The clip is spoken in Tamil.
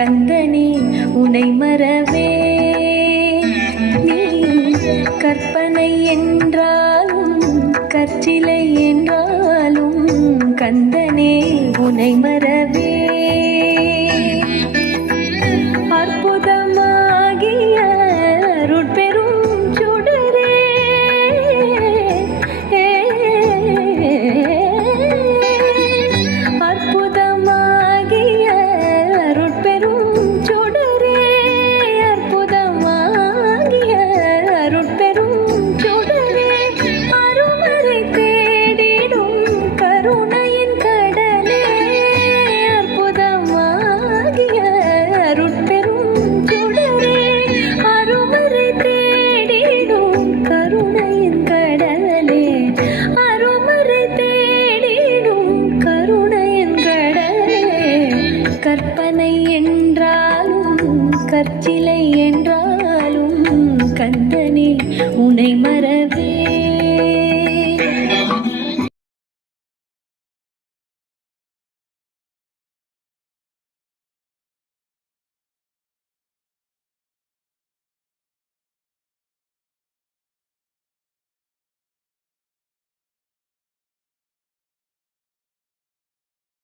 கந்தனே உனை மறவே நீ கற்பனை என்றாலும் கற்சிலை என்றாலும் கந்தனே உனை மறவே அற்புதமாகிய அருட்பெரும் சுடரே அற்புதமாகிய அருட்பெரும் சுடரே அற்புதமாகிய அருட்பெரும் சுடரே அருமறை தேடிடும் கருணையின் கடலே அற்புதமாகிய அருட்பெரும் சுடரே அருமறை தேடிடும் கருணையின் கடலே அருமறை தேடிடும் கருணையின் கடலே கற்பனை என்றாலும் கற்சிலை என்றாலும் கந்தனே உனை மறவே